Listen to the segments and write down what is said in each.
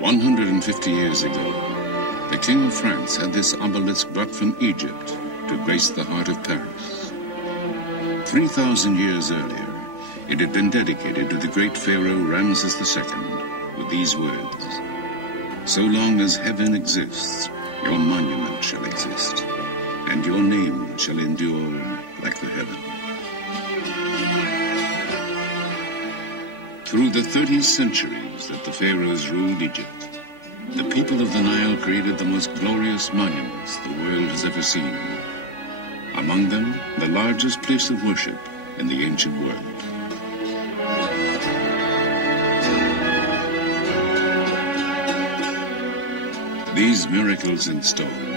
150 years ago, the King of France had this obelisk brought from Egypt to grace the heart of Paris. 3,000 years earlier, it had been dedicated to the great pharaoh Ramses II with these words: "So long as heaven exists, your monument shall exist, and your name shall endure like the heaven." Through the 30 centuries that the pharaohs ruled Egypt, the people of the Nile created the most glorious monuments the world has ever seen. Among them, the largest place of worship in the ancient world. These miracles in stone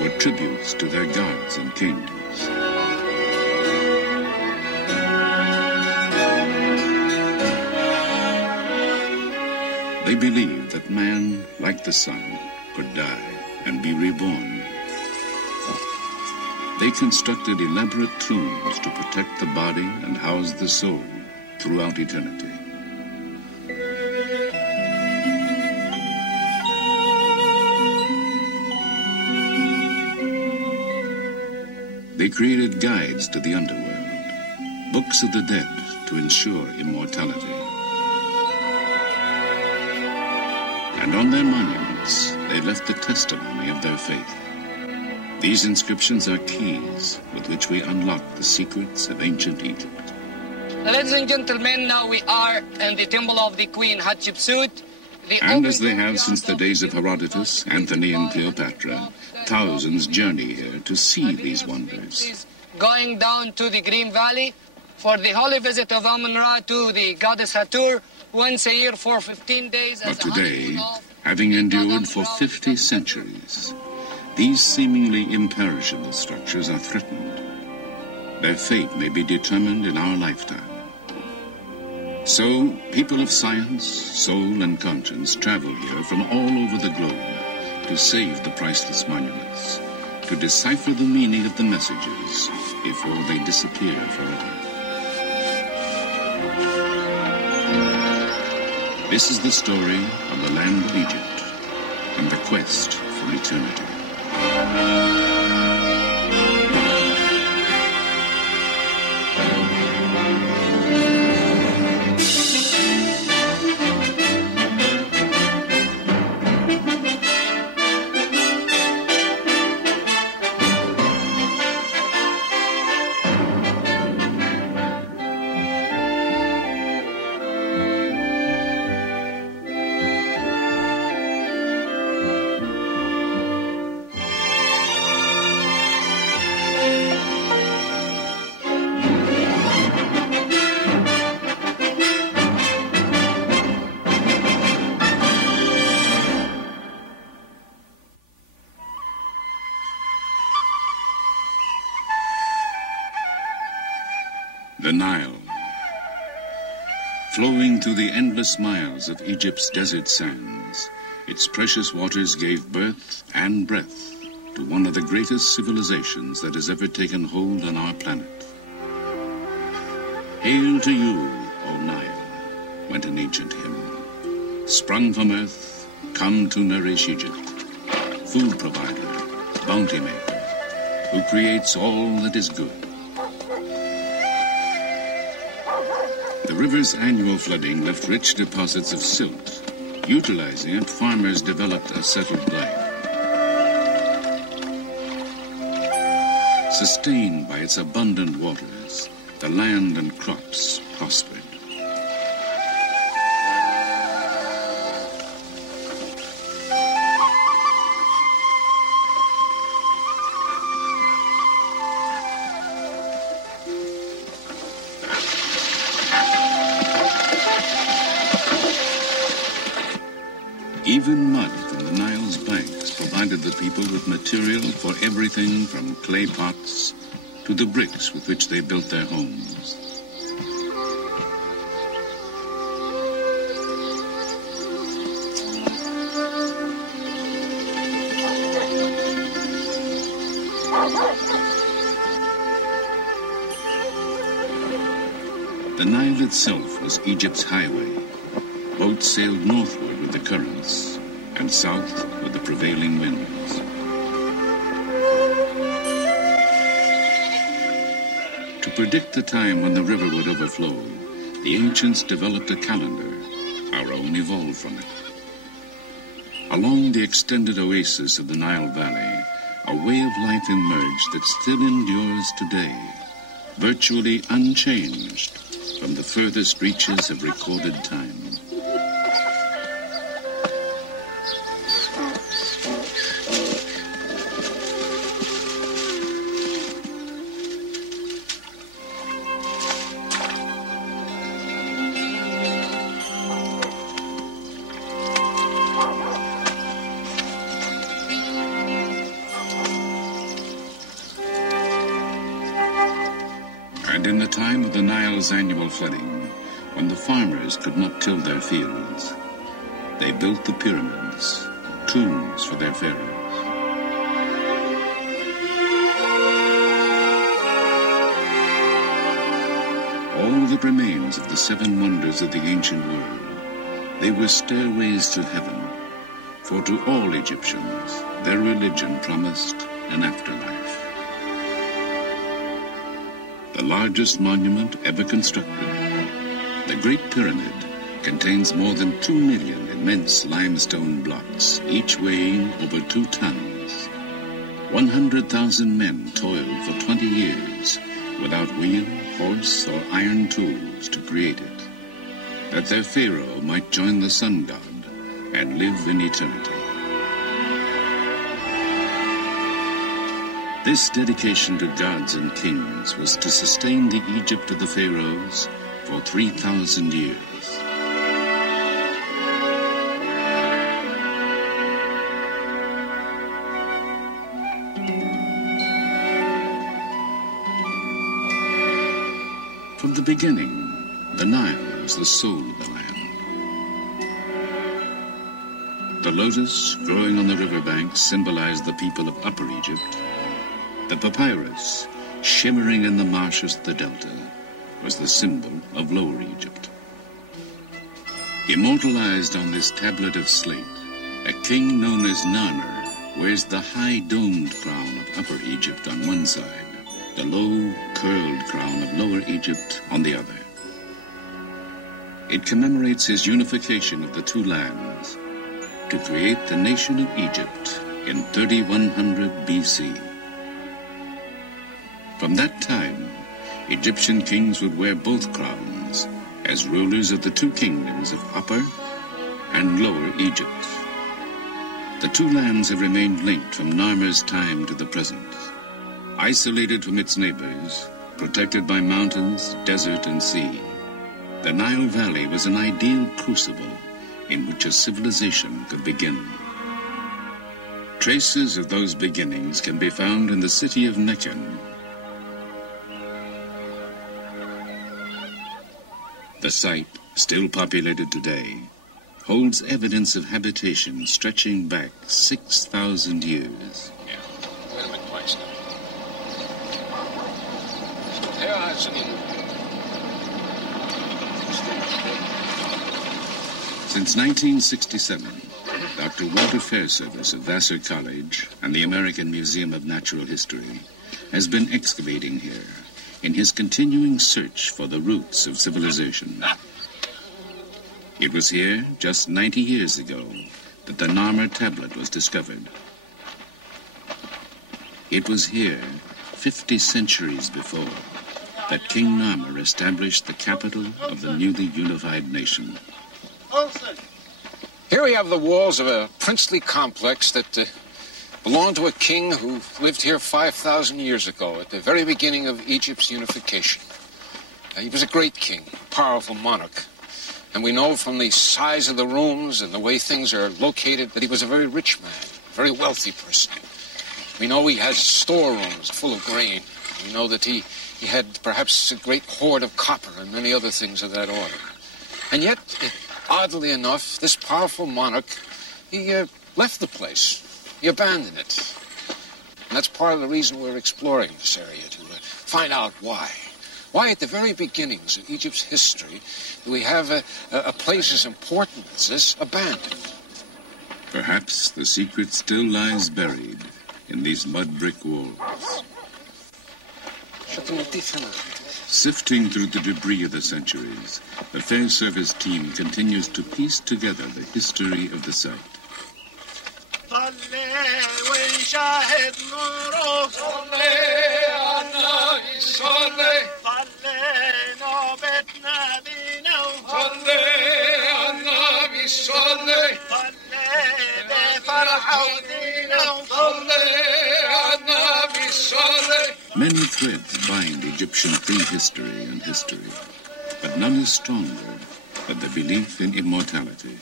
were tributes to their gods and kings. They believed that man, like the sun, could die and be reborn. They constructed elaborate tombs to protect the body and house the soul throughout eternity. They created guides to the underworld, books of the dead to ensure immortality. And on their monuments, they left the testimony of their faith. These inscriptions are keys with which we unlock the secrets of ancient Egypt. Ladies and gentlemen, now we are in the temple of the Queen Hatshepsut. And as they have since the days of Herodotus, Antony, and Cleopatra, thousands journey here to see these wonders. Going down to the Green Valley for the holy visit of Amun-Ra to the goddess Hathor once a year for 15 days. But today, having endured for 50 centuries, these seemingly imperishable structures are threatened. Their fate may be determined in our lifetime. So, people of science, soul, and conscience travel here from all over the globe to save the priceless monuments, to decipher the meaning of the messages before they disappear forever. This is the story of the land of Egypt and the quest for eternity. The Nile, flowing through the endless miles of Egypt's desert sands, its precious waters gave birth and breath to one of the greatest civilizations that has ever taken hold on our planet. Hail to you, O Nile, went an ancient hymn. Sprung from earth, come to nourish Egypt, food provider, bounty maker, who creates all that is good. The river's annual flooding left rich deposits of silt. Utilizing it, farmers developed a settled life. Sustained by its abundant waters, the land and crops prospered. Even mud from the Nile's banks provided the people with material for everything from clay pots to the bricks with which they built their homes. The Nile itself was Egypt's highway. Boats sailed northward with the currents, and south with the prevailing winds. To predict the time when the river would overflow, the ancients developed a calendar. Our own evolved from it. Along the extended oasis of the Nile Valley, a way of life emerged that still endures today, virtually unchanged from the furthest reaches of recorded time. And in the time of the Nile's annual flooding, when the farmers could not till their fields, they built the pyramids, tombs for their pharaohs. All that remains of the seven wonders of the ancient world, they were stairways to heaven, for to all Egyptians, their religion promised an afterlife. The largest monument ever constructed, the Great Pyramid, contains more than 2 million immense limestone blocks, each weighing over 2 tons. 100,000 men toiled for 20 years without wheel, horse, or iron tools to create it, that their pharaoh might join the sun god and live in eternity. This dedication to gods and kings was to sustain the Egypt of the pharaohs for 3,000 years. From the beginning, the Nile was the soul of the land. The lotus growing on the riverbanks symbolized the people of Upper Egypt. The papyrus, shimmering in the marshes of the delta, was the symbol of Lower Egypt. Immortalized on this tablet of slate, a king known as Narmer wears the high domed crown of Upper Egypt on one side, the low, curled crown of Lower Egypt on the other. It commemorates his unification of the two lands to create the nation of Egypt in 3100 BC. From that time, Egyptian kings would wear both crowns as rulers of the two kingdoms of Upper and Lower Egypt. The two lands have remained linked from Narmer's time to the present. Isolated from its neighbors, protected by mountains, desert, and sea, the Nile Valley was an ideal crucible in which a civilization could begin. Traces of those beginnings can be found in the city of Nekhen. The site, still populated today, holds evidence of habitation stretching back 6,000 years. Yeah, wait a minute twice now. There are some... Since 1967, Dr. Walter Fairservice of Vassar College and the American Museum of Natural History has been excavating here in his continuing search for the roots of civilization. It was here, just 90 years ago, that the Narmer tablet was discovered. It was here, 50 centuries before, that King Narmer established the capital of the newly unified nation. Here we have the walls of a princely complex that belonged to a king who lived here 5,000 years ago at the very beginning of Egypt's unification. He was a great king, a powerful monarch. And we know from the size of the rooms and the way things are located that he was a very rich man, a very wealthy person. We know he has storerooms full of grain. We know that he had perhaps a great hoard of copper and many other things of that order. And yet, oddly enough, this powerful monarch, he left the place. He abandoned it. And that's part of the reason we're exploring this area, to find out why. Why at the very beginnings of Egypt's history do we have a place as important as this abandoned? Perhaps the secret still lies buried in these mud brick walls. Sifting through the debris of the centuries, the Fair Service team continues to piece together the history of the site. Many threads bind Egyptian prehistory and history, but none is stronger than the belief in immortality.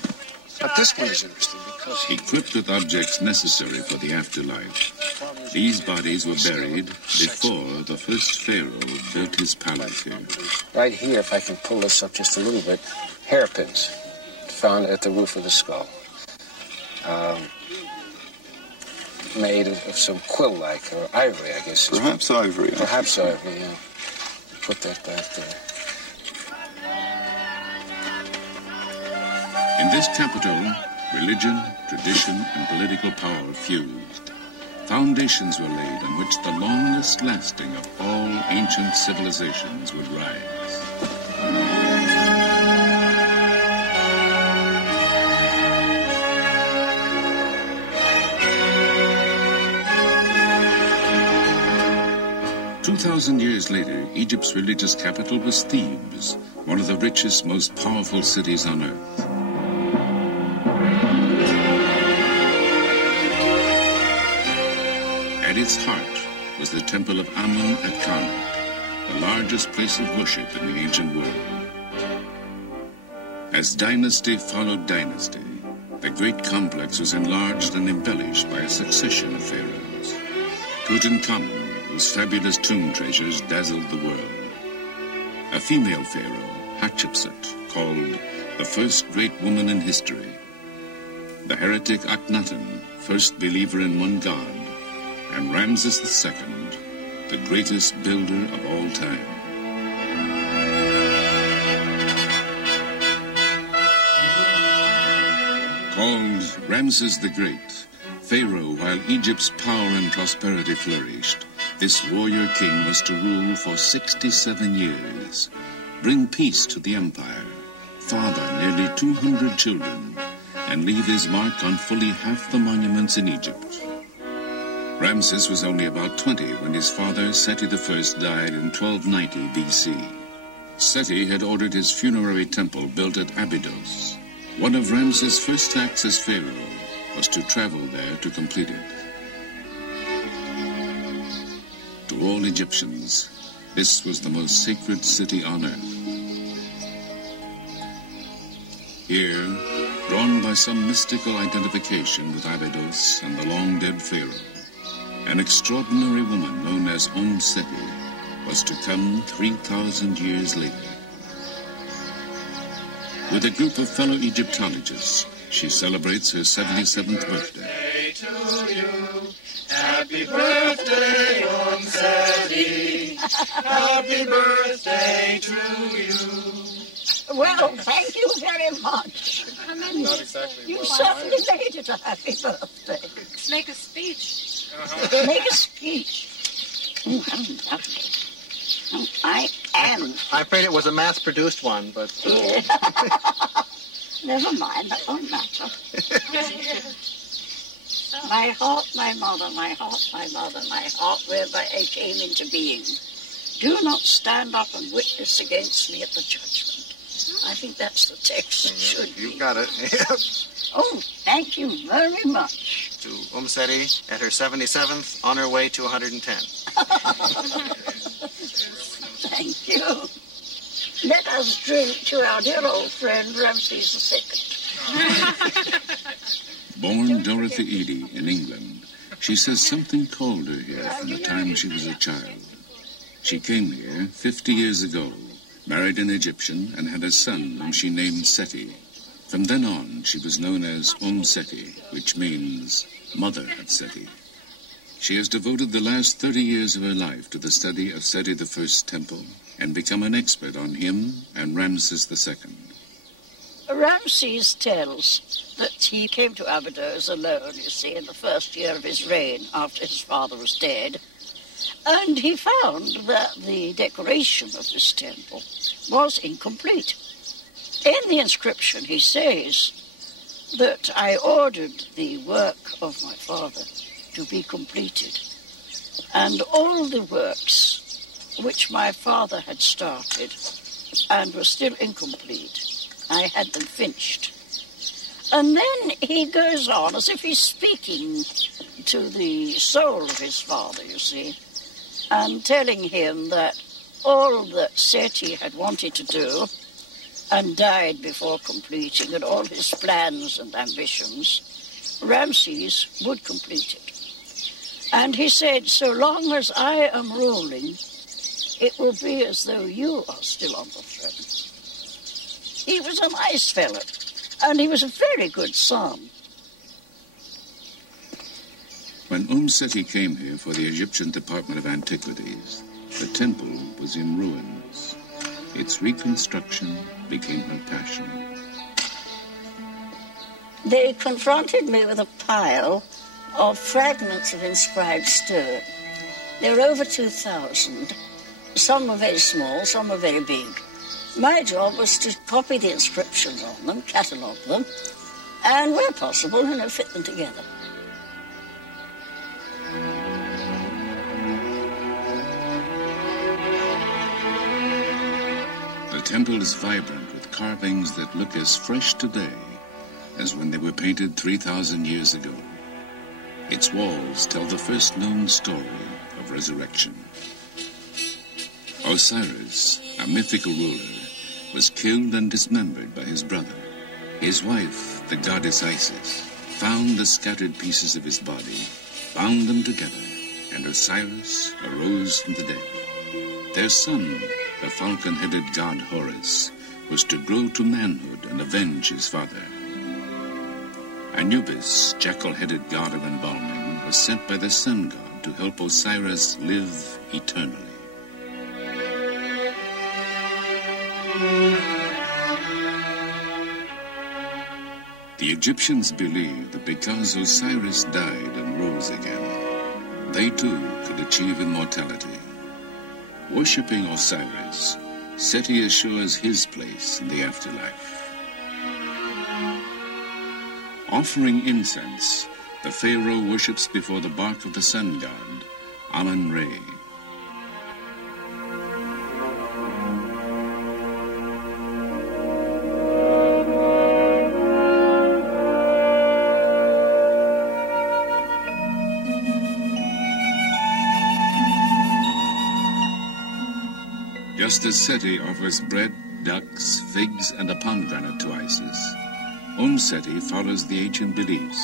But this one is interesting because equipped with objects necessary for the afterlife, these bodies were buried before the first pharaoh built his palace here. right here, if I can pull this up just a little bit, hairpins found at the roof of the skull. Made of some quill-like, or ivory, I guess. Perhaps ivory. Perhaps ivory, yeah. Put that back there. In this capital, religion, tradition, and political power fused. Foundations were laid on which the longest lasting of all ancient civilizations would rise. 2,000 years later, Egypt's religious capital was Thebes, one of the richest, most powerful cities on earth. At its heart was the temple of Amun at Karnak, the largest place of worship in the ancient world. As dynasty followed dynasty, the great complex was enlarged and embellished by a succession of pharaohs. Tutankhamun, whose fabulous tomb treasures dazzled the world. A female pharaoh, Hatshepsut, called the first great woman in history. The heretic Akhenaten, first believer in one god. And Ramses II, the greatest builder of all time. Called Ramses the Great, Pharaoh while Egypt's power and prosperity flourished, this warrior king was to rule for 67 years, bring peace to the empire, father nearly 200 children, and leave his mark on fully half the monuments in Egypt. Ramses was only about 20 when his father, Seti I, died in 1290 BC. Seti had ordered his funerary temple built at Abydos. One of Ramses' first acts as pharaoh was to travel there to complete it. To all Egyptians, this was the most sacred city on earth. Here, drawn by some mystical identification with Abydos and the long-dead pharaoh, an extraordinary woman known as Seti was to come 3,000 years later. With a group of fellow Egyptologists, she celebrates her 77th birthday. To you. Happy birthday, Seti. Happy birthday to you. Well, thank you very much. Not exactly. You certainly made it a happy birthday. Make a speech. Make a speech. Oh, how lovely. I am. I prayed it was a mass-produced one, but... Yeah. Never mind, that won't matter. My heart, my mother, my heart, my mother, my heart whereby I came into being. Do not stand up and witness against me at the judgment. I think that's the text that should be. You got it. Oh, thank you very much. To Seti at her 77th, on her way to 110. Thank you. Let us drink to our dear old friend Ramses II. Born Dorothy Eady in England, she says something called her here from the time she was a child. She came here 50 years ago, married an Egyptian, and had a son whom she named Seti. From then on, she was known as Seti, which means Mother at Seti. She has devoted the last 30 years of her life to the study of Seti I's temple and become an expert on him and Ramses II. Ramses tells that he came to Abydos alone, you see, in the first year of his reign after his father was dead. And he found that the decoration of this temple was incomplete. In the inscription he says that I ordered the work of my father to be completed, and all the works which my father had started and were still incomplete, I had them finished. And then he goes on as if he's speaking to the soul of his father, you see, and telling him that all that Seti had wanted to do and died before completing, and all his plans and ambitions, Ramses would complete it. And he said, so long as I am ruling, it will be as though you are still on the throne. He was a nice fellow, and he was a very good son. When Seti came here for the Egyptian Department of Antiquities, the temple was in ruins. Its reconstruction became her passion. They confronted me with a pile of fragments of inscribed stone. There were over 2,000. Some were very small, some were very big. My job was to copy the inscriptions on them, catalogue them, and where possible, fit them together. The temple is vibrant with carvings that look as fresh today as when they were painted 3,000 years ago. Its walls tell the first known story of resurrection. Osiris, a mythical ruler, was killed and dismembered by his brother. His wife, the goddess Isis, found the scattered pieces of his body, bound them together, and Osiris arose from the dead. Their son, the falcon-headed god Horus, was to grow to manhood and avenge his father. Anubis, jackal-headed god of embalming, was sent by the sun god to help Osiris live eternally. The Egyptians believed that because Osiris died and rose again, they too could achieve immortality. Worshipping Osiris, Seti assures his place in the afterlife. Offering incense, the pharaoh worships before the bark of the sun god, Amun-Re. Just as Seti offers bread, ducks, figs, and a pomegranate to Isis, Seti follows the ancient beliefs.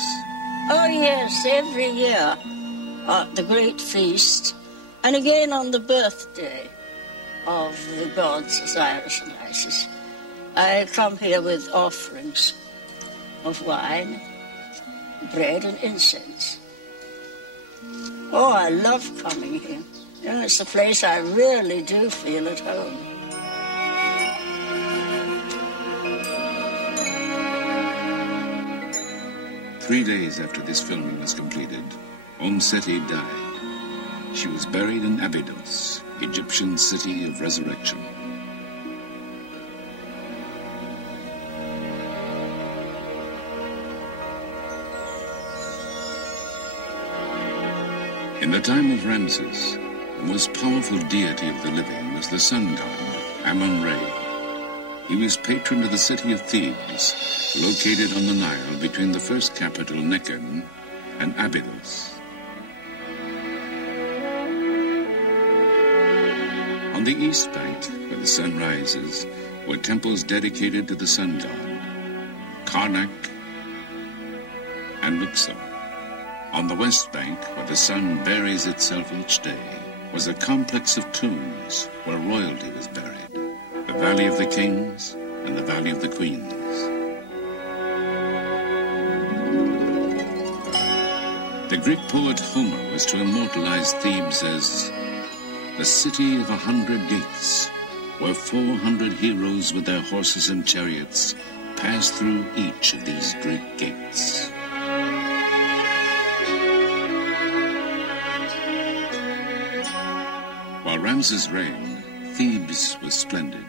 Oh, yes, every year at the great feast, and again on the birthday of the gods Osiris and Isis, I come here with offerings of wine, bread, and incense. Oh, I love coming here. It's a place I really do feel at home. Three days after this filming was completed, Seti died. She was buried in Abydos, Egyptian city of resurrection. In the time of Ramses, the most powerful deity of the living was the sun god, Amun-Re. He was patron of the city of Thebes, located on the Nile between the first capital, Nekhen, and Abydos. On the east bank, where the sun rises, were temples dedicated to the sun god, Karnak and Luxor. On the west bank, where the sun buries itself each day, was a complex of tombs where royalty was buried. The Valley of the Kings and the Valley of the Queens. The Greek poet Homer was to immortalize Thebes as the city of 100 gates, where 400 heroes with their horses and chariots pass through each of these great gates. While Ramses reigned, Thebes was splendid.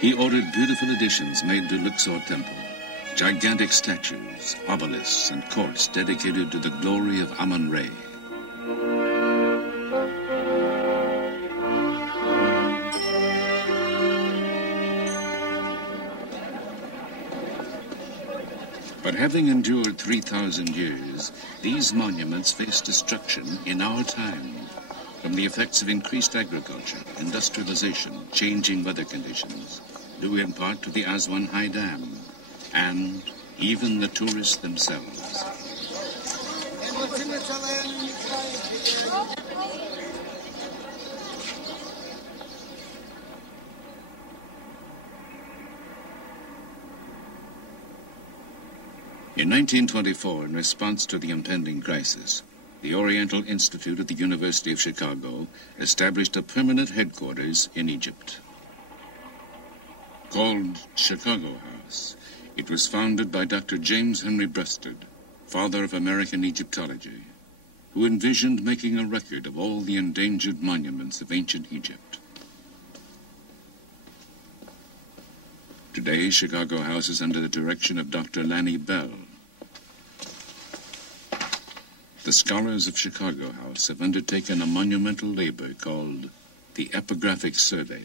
He ordered beautiful additions made to Luxor Temple, gigantic statues, obelisks, and courts dedicated to the glory of Amun-Re. But having endured 3,000 years, these monuments face destruction in our time from the effects of increased agriculture, industrialization, changing weather conditions, due in part to the Aswan High Dam, and even the tourists themselves. In 1924, in response to the impending crisis, the Oriental Institute at the University of Chicago established a permanent headquarters in Egypt. Called Chicago House, it was founded by Dr. James Henry Breasted, father of American Egyptology, who envisioned making a record of all the endangered monuments of ancient Egypt. Today, Chicago House is under the direction of Dr. Lanny Bell. The scholars of Chicago House have undertaken a monumental labor called the Epigraphic Survey.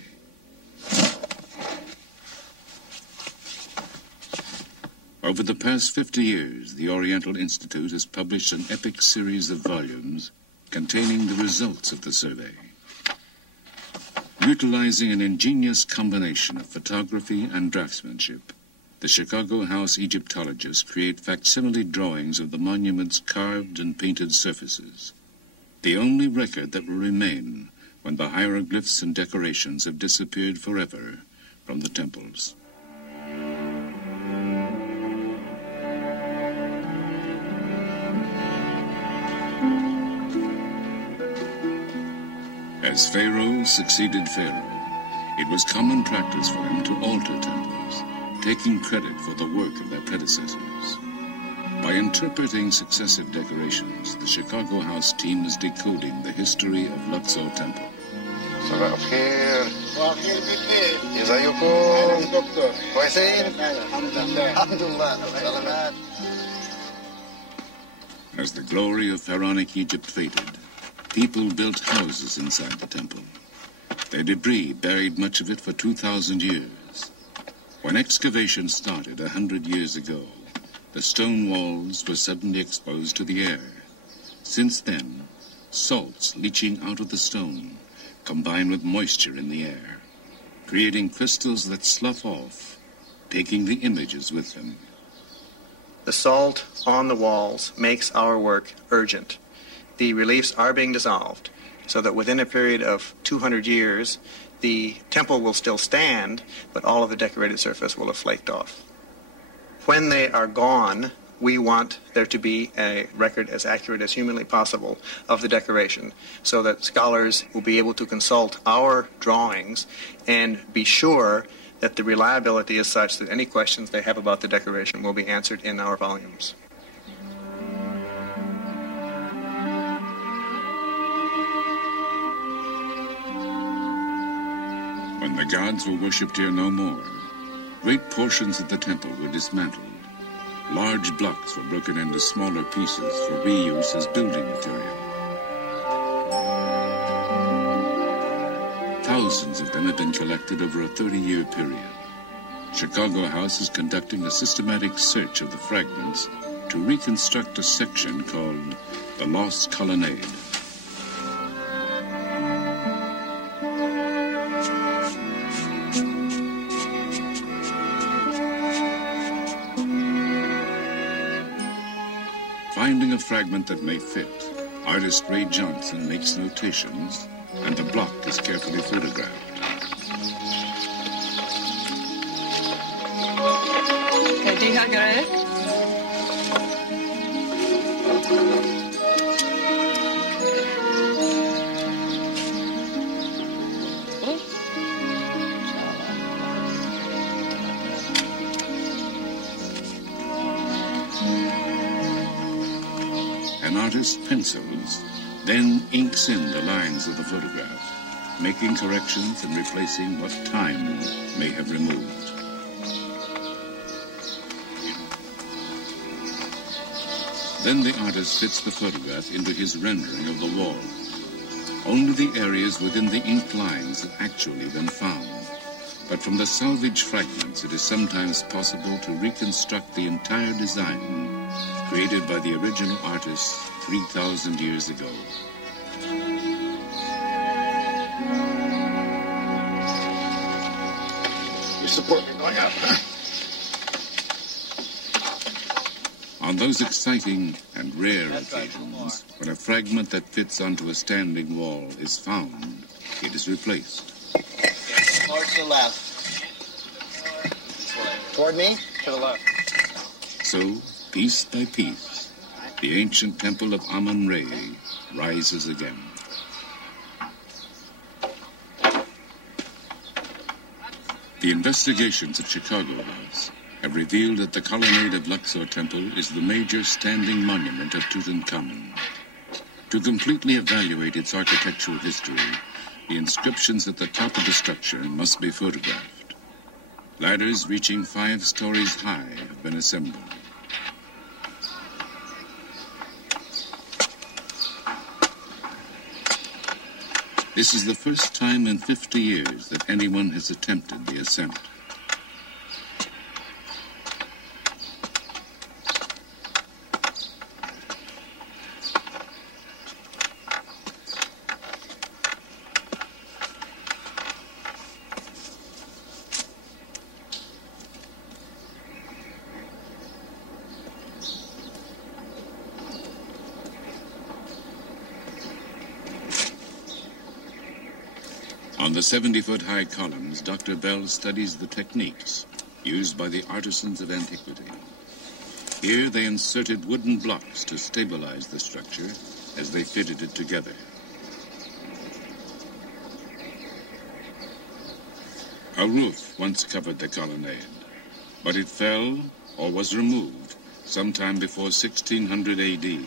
Over the past 50 years, the Oriental Institute has published an epic series of volumes containing the results of the survey. Utilizing an ingenious combination of photography and draftsmanship, the Chicago House Egyptologists create facsimile drawings of the monument's carved and painted surfaces, the only record that will remain when the hieroglyphs and decorations have disappeared forever from the temples. As Pharaoh succeeded Pharaoh, it was common practice for him to alter temples, taking credit for the work of their predecessors. By interpreting successive decorations, the Chicago House team is decoding the history of Luxor Temple. صباح الخير. صباح الخير بالليل. ازيكم؟ دكتور. كويسين؟ الحمد لله. سلامات. As the glory of pharaonic Egypt faded, people built houses inside the temple. Their debris buried much of it for 2,000 years. When excavation started 100 years ago, the stone walls were suddenly exposed to the air. Since then, salts leaching out of the stone combine with moisture in the air, creating crystals that slough off, taking the images with them. The salt on the walls makes our work urgent. The reliefs are being dissolved, so that within a period of 200 years, the temple will still stand, but all of the decorated surface will have flaked off. When they are gone, we want there to be a record as accurate as humanly possible of the decoration, so that scholars will be able to consult our drawings and be sure that the reliability is such that any questions they have about the decoration will be answered in our volumes. When the gods were worshipped here no more, great portions of the temple were dismantled. Large blocks were broken into smaller pieces for reuse as building material. Thousands of them have been collected over a 30-year period. Chicago House is conducting a systematic search of the fragments to reconstruct a section called the Lost Colonnade. Finding a fragment that may fit, artist Ray Johnson makes notations, and the block is carefully photographed. An artist pencils, then inks in the lines of the photograph, making corrections and replacing what time may have removed. Then the artist fits the photograph into his rendering of the wall. Only the areas within the inked lines have actually been found. But from the salvaged fragments, it is sometimes possible to reconstruct the entire design created by the original artist 3,000 years ago. You support me going up? On those exciting and rare occasions, when a fragment that fits onto a standing wall is found, it is replaced. More to the left. This way. Toward me? To the left. So, piece by piece, the ancient temple of Amun-Re rises again. The investigations at Chicago House have revealed that the colonnade of Luxor Temple is the major standing monument of Tutankhamun. To completely evaluate its architectural history, the inscriptions at the top of the structure must be photographed. Ladders reaching 5 stories high have been assembled. This is the first time in 50 years that anyone has attempted the ascent. On the 70-foot-high columns, Dr. Bell studies the techniques used by the artisans of antiquity. Here they inserted wooden blocks to stabilize the structure as they fitted it together. A roof once covered the colonnade, but it fell or was removed sometime before 1600 AD.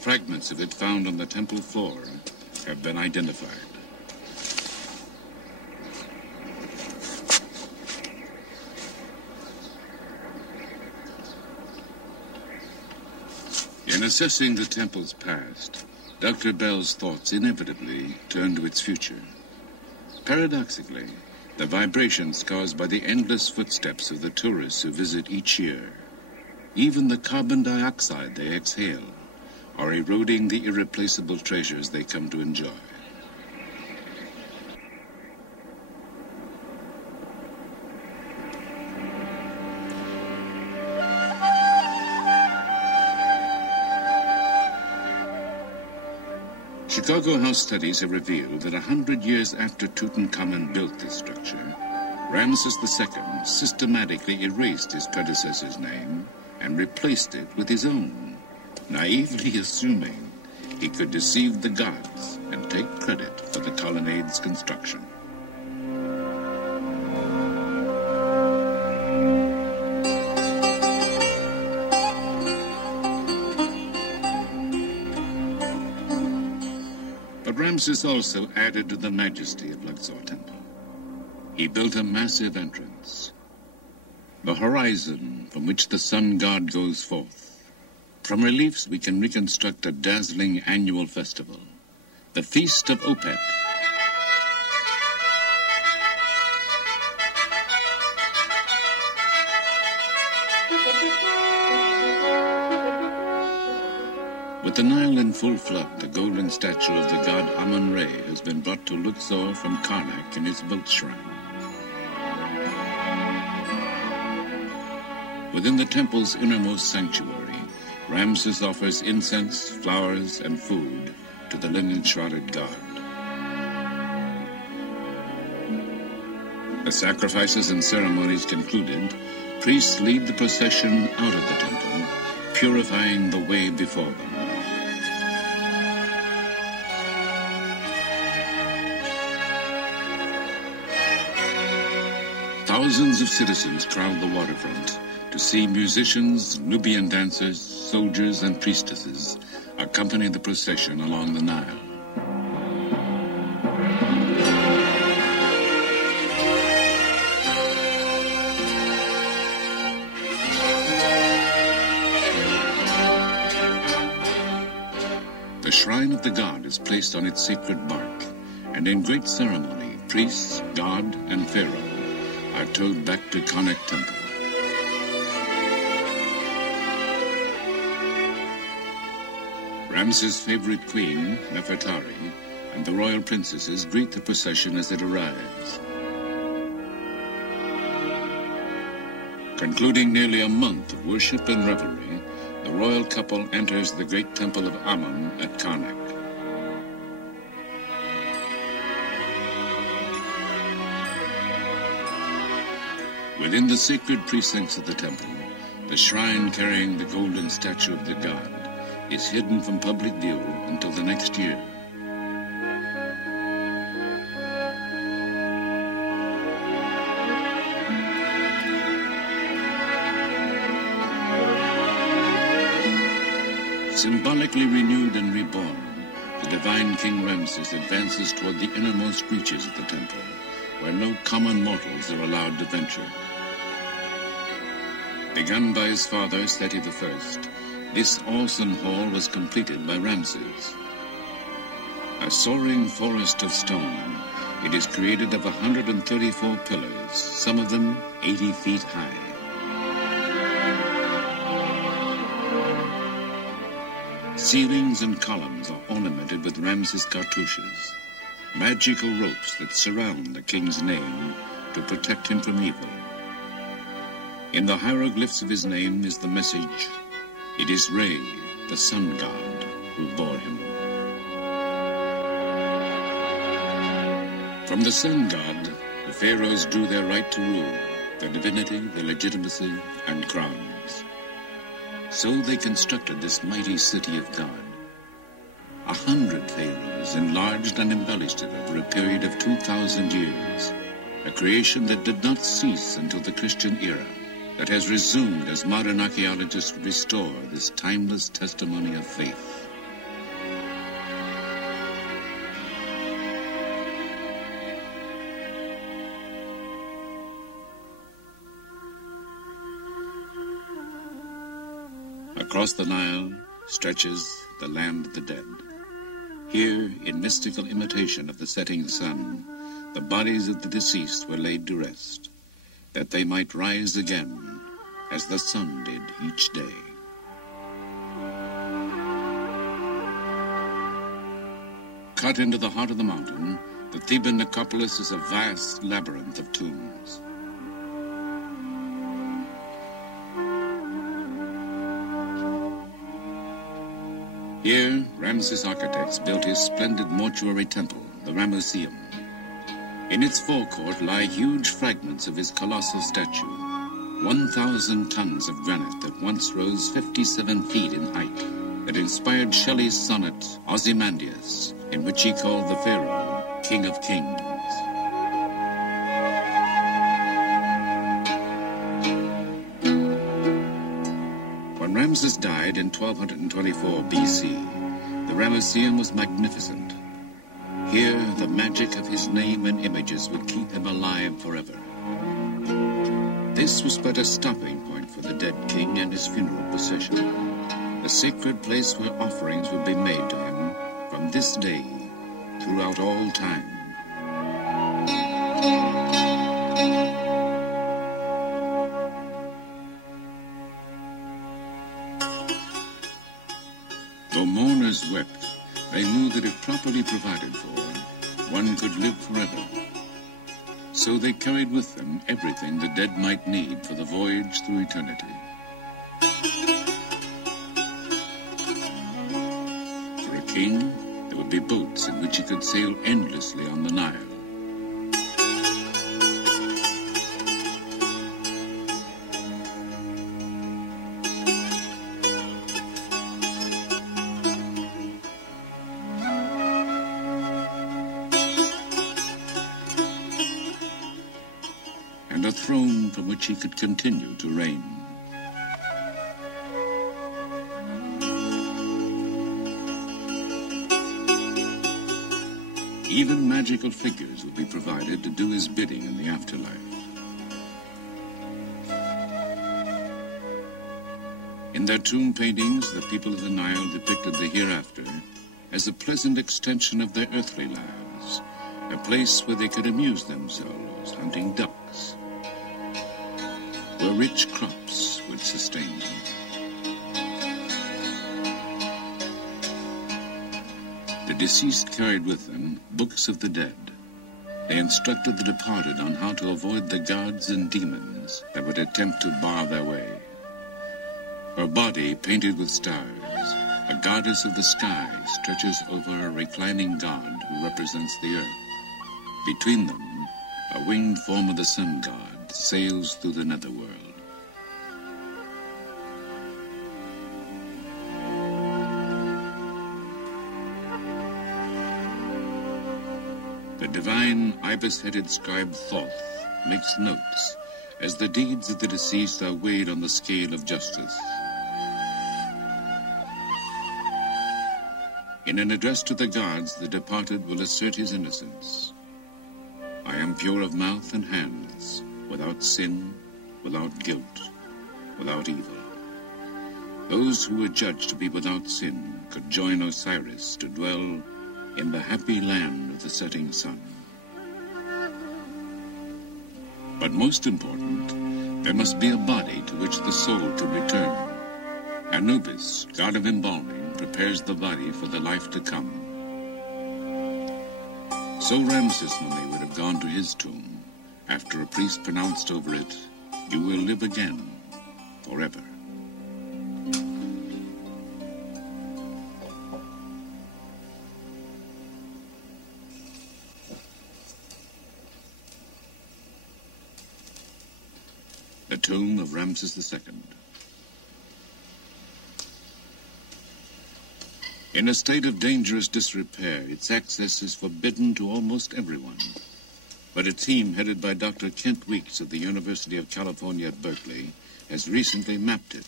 Fragments of it found on the temple floor have been identified. In assessing the temple's past, Dr. Bell's thoughts inevitably turn to its future. Paradoxically, the vibrations caused by the endless footsteps of the tourists who visit each year, even the carbon dioxide they exhale, are eroding the irreplaceable treasures they come to enjoy. Chicago House studies have revealed that 100 years after Tutankhamun built this structure, Ramses II systematically erased his predecessor's name and replaced it with his own, naively assuming he could deceive the gods and take credit for the colonnade's construction. But Ramses also added to the majesty of Luxor Temple. He built a massive entrance, the horizon from which the sun god goes forth. From reliefs we can reconstruct a dazzling annual festival, the Feast of Opet. With the Nile in full flood, the golden statue of the god Amun-Re has been brought to Luxor from Karnak in his boat shrine. Within the temple's innermost sanctuary, Ramses offers incense, flowers, and food to the linen-shrouded god. The sacrifices and ceremonies concluded, priests lead the procession out of the temple, purifying the way before them. Thousands of citizens crowd the waterfront to see musicians, Nubian dancers, soldiers, and priestesses accompany the procession along the Nile. The shrine of the god is placed on its sacred bark, and in great ceremony, priests, god, and pharaoh are towed back to Karnak Temple. Ramses' favorite queen, Nefertari, and the royal princesses greet the procession as it arrives. Concluding nearly a month of worship and revelry, the royal couple enters the great temple of Amun at Karnak. Within the sacred precincts of the temple, the shrine carrying the golden statue of the god is hidden from public view until the next year. Symbolically renewed and reborn, the divine King Ramses advances toward the innermost reaches of the temple, where no common mortals are allowed to venture. Begun by his father, Seti I, this awesome hall was completed by Ramses. A soaring forest of stone, it is created of 134 pillars, some of them 80 feet high. Ceilings and columns are ornamented with Ramses cartouches, magical ropes that surround the king's name to protect him from evil. In the hieroglyphs of his name is the message, "It is Re, the sun god, who bore him." From the sun god, the pharaohs drew their right to rule, their divinity, their legitimacy, and crowns. So they constructed this mighty city of God. 100 pharaohs enlarged and embellished it over a period of 2,000 years, a creation that did not cease until the Christian era, that has resumed as modern archaeologists restore this timeless testimony of faith. Across the Nile stretches the land of the dead. Here, in mystical imitation of the setting sun, the bodies of the deceased were laid to rest, that they might rise again as the sun did each day. Cut into the heart of the mountain, the Theban necropolis is a vast labyrinth of tombs. Here, Ramses' architects built his splendid mortuary temple, the Ramesseum. In its forecourt lie huge fragments of his colossal statue, 1,000 tons of granite that once rose 57 feet in height, that inspired Shelley's sonnet Ozymandias, in which he called the pharaoh King of Kings. When Ramses died in 1224 BC, the Ramesseum was magnificent. Here, the magic of his name and images would keep him alive forever. This was but a stopping point for the dead king and his funeral procession, a sacred place where offerings would be made to him from this day throughout all time. Though mourners wept, they knew that if properly provided for, one could live forever. So they carried with them everything the dead might need for the voyage through eternity. For a king, there would be boats in which he could sail endlessly on the Nile. And a throne from which he could continue to reign. Even magical figures will be provided to do his bidding in the afterlife. In their tomb paintings, the people of the Nile depicted the hereafter as a pleasant extension of their earthly lives, a place where they could amuse themselves hunting ducks, where rich crops would sustain them. The deceased carried with them books of the dead. They instructed the departed on how to avoid the gods and demons that would attempt to bar their way. Her body, painted with stars, a goddess of the sky, stretches over a reclining god who represents the earth. Between them, a winged form of the sun god sails through the netherworld. The divine ibis-headed scribe Thoth makes notes as the deeds of the deceased are weighed on the scale of justice. In an address to the gods, the departed will assert his innocence. I am pure of mouth and hands, without sin, without guilt, without evil. Those who were judged to be without sin could join Osiris to dwell in the happy land of the setting sun. But most important, there must be a body to which the soul could return. Anubis, god of embalming, prepares the body for the life to come. So Ramses' mummy would have gone to his tomb after a priest pronounced over it, "You will live again, forever." The tomb of Ramses II. In a state of dangerous disrepair, its access is forbidden to almost everyone. But a team headed by Dr. Kent Weeks of the University of California at Berkeley has recently mapped it.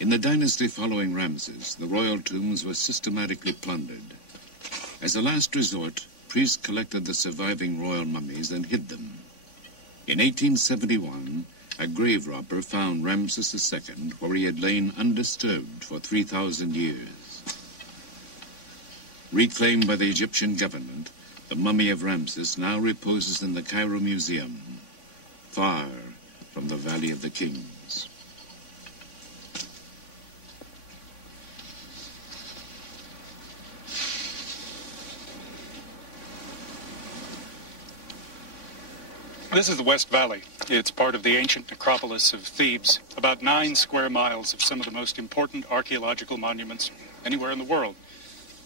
In the dynasty following Ramses, the royal tombs were systematically plundered. As a last resort, priests collected the surviving royal mummies and hid them. In 1871, a grave robber found Ramses II where he had lain undisturbed for 3,000 years. Reclaimed by the Egyptian government, the mummy of Ramses now reposes in the Cairo Museum, far from the Valley of the Kings. This is the West Valley. It's part of the ancient necropolis of Thebes, about 9 square miles of some of the most important archaeological monuments anywhere in the world.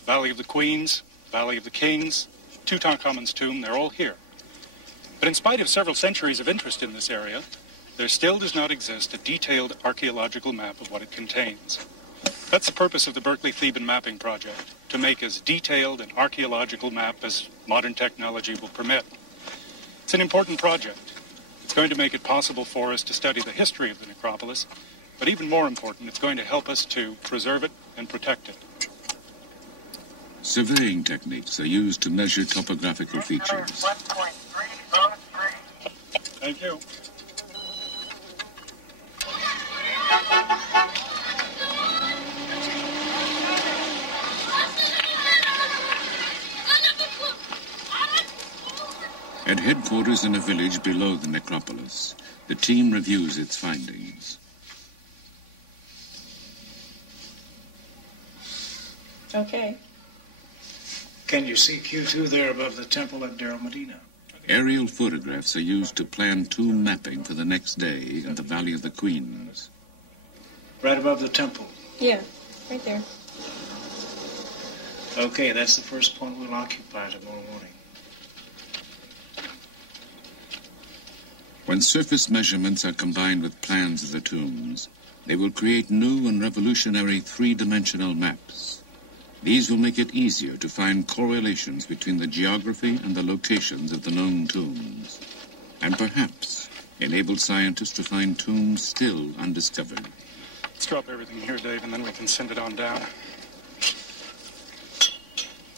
Valley of the Queens, Valley of the Kings, Tutankhamun's tomb, they're all here. But in spite of several centuries of interest in this area, there still does not exist a detailed archaeological map of what it contains. That's the purpose of the Berkeley Theban Mapping Project, to make as detailed an archaeological map as modern technology will permit. It's an important project. It's going to make it possible for us to study the history of the necropolis, but even more important, it's going to help us to preserve it and protect it. Surveying techniques are used to measure topographical features. Thank you. At headquarters in a village below the necropolis, the team reviews its findings. Okay. Can you see Q2 there above the temple at Deir Medina? Aerial photographs are used to plan tomb mapping for the next day in the Valley of the Queens. Right above the temple. Yeah, right there. Okay, that's the first point we'll occupy tomorrow morning. When surface measurements are combined with plans of the tombs, they will create new and revolutionary three-dimensional maps. These will make it easier to find correlations between the geography and the locations of the known tombs, and perhaps enable scientists to find tombs still undiscovered. Let's drop everything here, Dave, and then we can send it on down.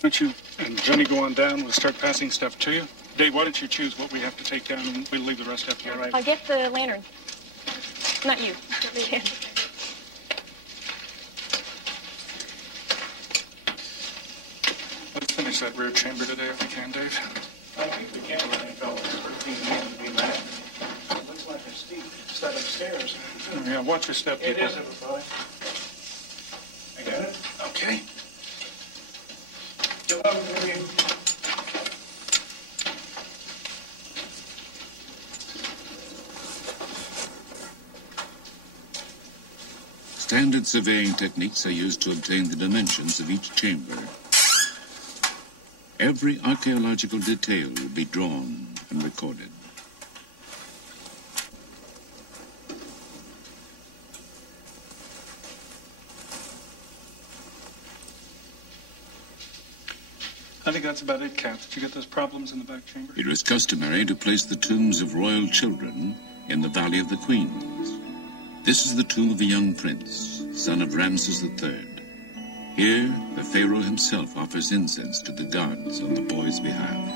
don't you and Johnny go on down? We'll start passing stuff to you. Dave, why don't you choose what we have to take down, and we'll leave the rest up here. All right. I'll get the lantern. Not you. Let's finish that rear chamber today if we can, Dave. I think we can let him go. 13 needs to be back. Looks like a steep set of stairs. Yeah, watch your step, people. It is, everybody. I got it? Okay. Good luck with you. Standard surveying techniques are used to obtain the dimensions of each chamber. Every archaeological detail will be drawn and recorded. I think that's about it, Kat. Did you get those problems in the back chamber? It was customary to place the tombs of royal children in the Valley of the Queens. This is the tomb of a young prince, son of Ramses III. Here, the pharaoh himself offers incense to the gods on the boy's behalf.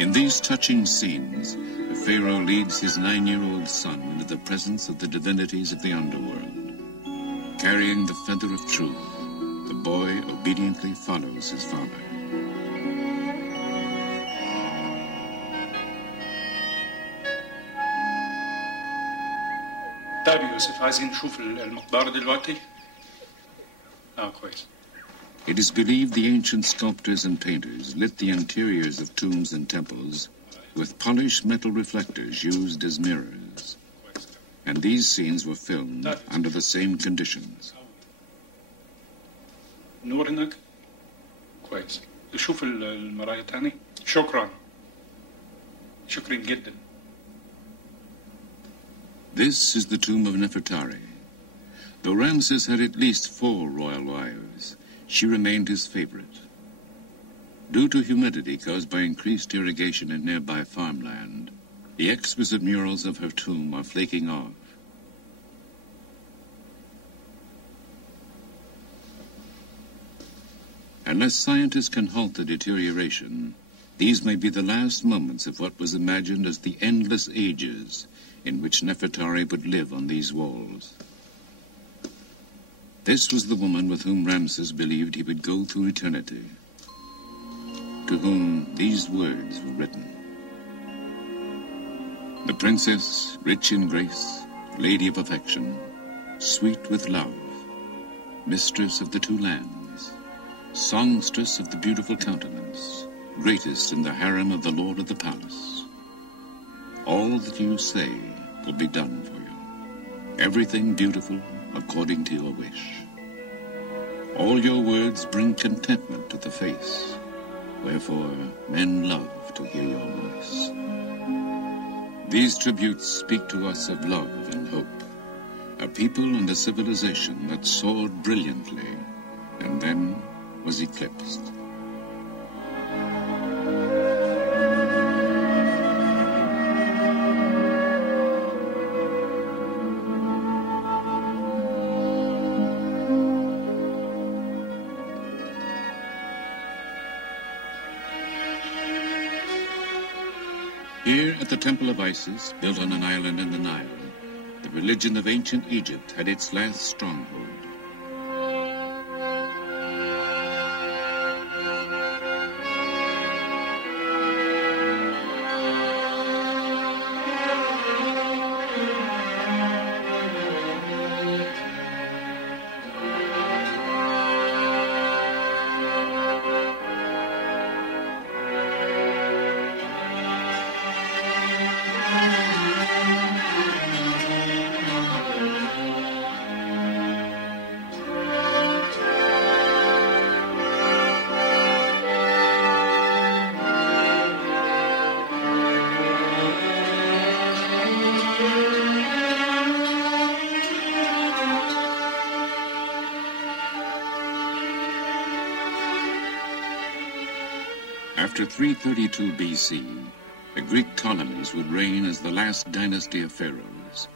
In these touching scenes, the pharaoh leads his 9-year-old son into the presence of the divinities of the underworld. Carrying the feather of truth, the boy obediently follows his father. طيب يوسف عايزين نشوف المقبرة دلوقتي؟ كويس. It is believed the ancient sculptors and painters lit the interiors of tombs and temples with polished metal reflectors used as mirrors. And these scenes were filmed under the same conditions. نور هناك؟ كويس. شوف المراية تاني. شكرا. شكرا جدا. This is the tomb of Nefertari. Though Ramses had at least 4 royal wives, she remained his favorite. Due to humidity caused by increased irrigation in nearby farmland, the exquisite murals of her tomb are flaking off. Unless scientists can halt the deterioration, these may be the last moments of what was imagined as the endless ages in which Nefertari would live on these walls. This was the woman with whom Ramses believed he would go through eternity, to whom these words were written. The princess, rich in grace, lady of affection, sweet with love, mistress of the 2 lands, songstress of the beautiful countenance, greatest in the harem of the lord of the palace. All that you say will be done for you. Everything beautiful according to your wish. All your words bring contentment to the face, wherefore men love to hear your voice. These tributes speak to us of love and hope, a people and a civilization that soared brilliantly and then was eclipsed. Here at the Temple of Isis, built on an island in the Nile, the religion of ancient Egypt had its last stronghold. After 332 BC, the Greek Ptolemies would reign as the last dynasty of pharaohs.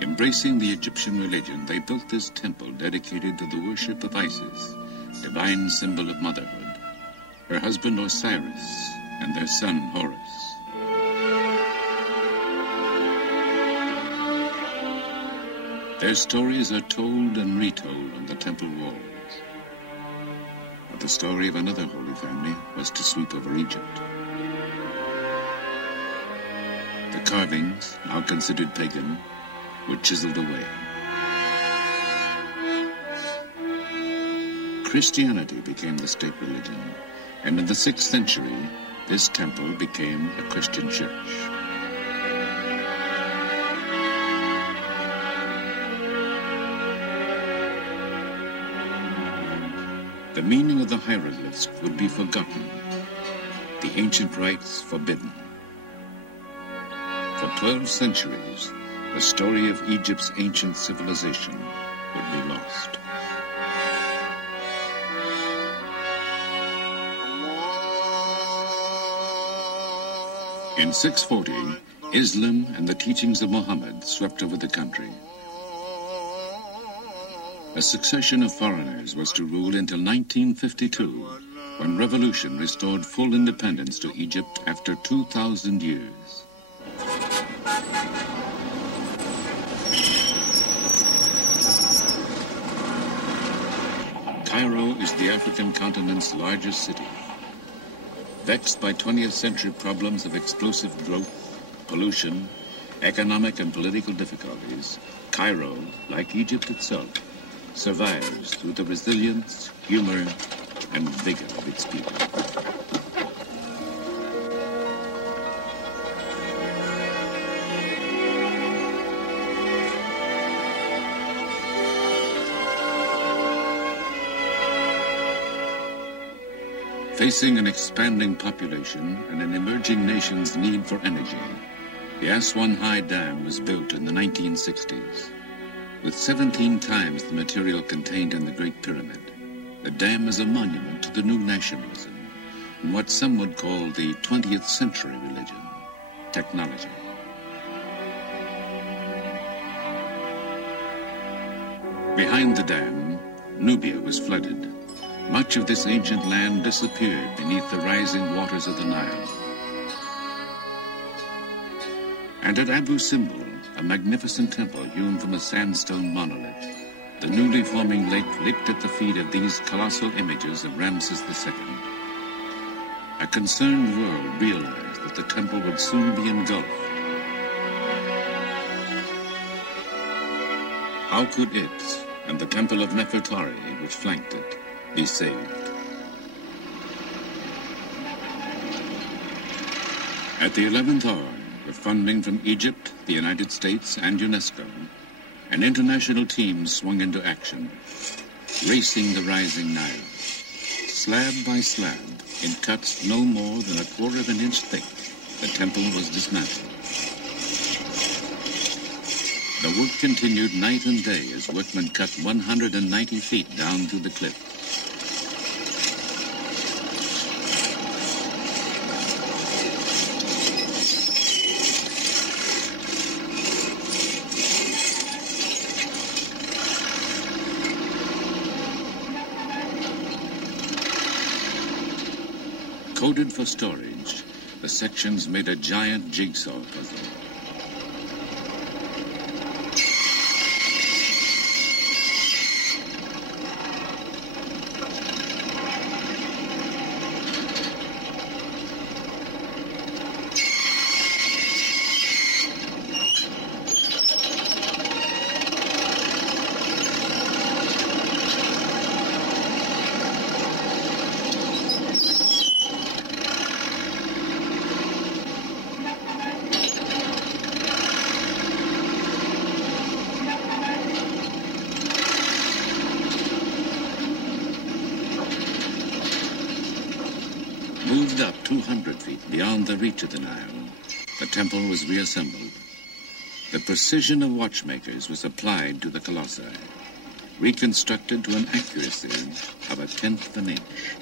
Embracing the Egyptian religion, they built this temple dedicated to the worship of Isis, divine symbol of motherhood, her husband Osiris, and their son Horus. Their stories are told and retold on the temple walls. But the story of another holy family was to sweep over Egypt. The carvings, now considered pagan, were chiseled away. Christianity became the state religion, and in the 6th century, this temple became a Christian church. The meaning of the hieroglyphs would be forgotten, the ancient rites forbidden. For 12 centuries, the story of Egypt's ancient civilization would be lost. In 640, Islam and the teachings of Muhammad swept over the country. A succession of foreigners was to rule until 1952, when revolution restored full independence to Egypt after 2,000 years. Cairo is the African continent's largest city. Vexed by 20th century problems of explosive growth, pollution, economic and political difficulties, Cairo, like Egypt itself, survives through the resilience, humor, and vigor of its people. Facing an expanding population and an emerging nation's need for energy, the Aswan High Dam was built in the 1960s. With 17 times the material contained in the Great Pyramid, the dam is a monument to the new nationalism and what some would call the 20th century religion, technology. Behind the dam, Nubia was flooded. Much of this ancient land disappeared beneath the rising waters of the Nile. And at Abu Simbel, a magnificent temple hewn from a sandstone monolith, the newly forming lake licked at the feet of these colossal images of Ramses II. A concerned world realized that the temple would soon be engulfed. How could it, and the temple of Nefertari, which flanked it, be saved? At the 11th hour, with funding from Egypt, the United States, and UNESCO, an international team swung into action, racing the rising Nile. Slab by slab, in cuts no more than 1/4 of an inch thick, the temple was dismantled. The work continued night and day as workmen cut 190 feet down through the cliff. Coded for storage, the sections made a giant jigsaw puzzle. Moved up 200 feet beyond the reach of the Nile, the temple was reassembled. The precision of watchmakers was applied to the colossi, reconstructed to an accuracy of 1/10 of an inch.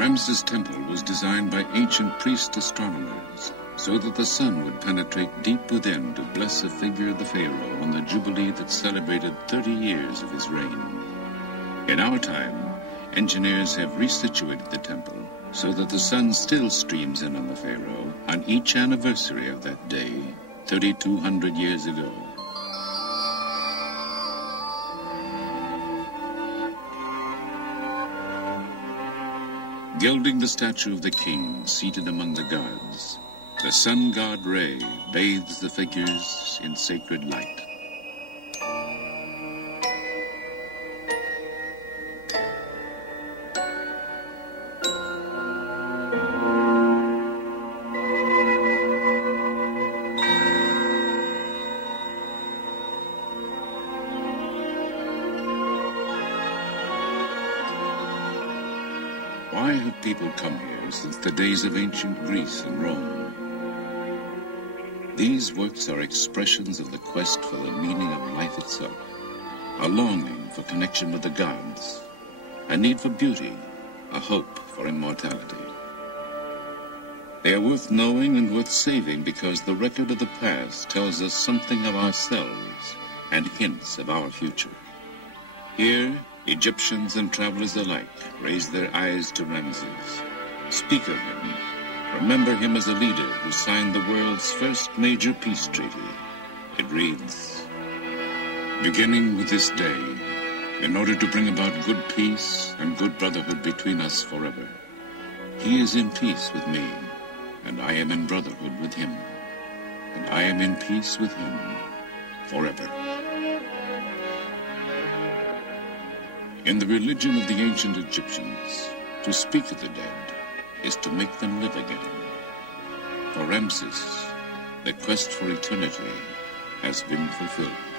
Ramses' temple was designed by ancient priest astronomers so that the sun would penetrate deep within to bless a figure of the pharaoh on the jubilee that celebrated 30 years of his reign. In our time, engineers have resituated the temple so that the sun still streams in on the pharaoh on each anniversary of that day, 3,200 years ago. Gilding the statue of the king seated among the gods, the sun god Re bathes the figures in sacred light. Why have people come here since the days of ancient Greece and Rome? These works are expressions of the quest for the meaning of life itself, a longing for connection with the gods, a need for beauty, a hope for immortality. They are worth knowing and worth saving because the record of the past tells us something of ourselves and hints of our future. Here, Egyptians and travelers alike raise their eyes to Ramses, speak of him, remember him as a leader who signed the world's first major peace treaty. It reads, "Beginning with this day, in order to bring about good peace and good brotherhood between us forever, he is in peace with me, and I am in brotherhood with him, and I am in peace with him forever." In the religion of the ancient Egyptians, to speak of the dead is to make them live again. For Ramses, the quest for eternity has been fulfilled.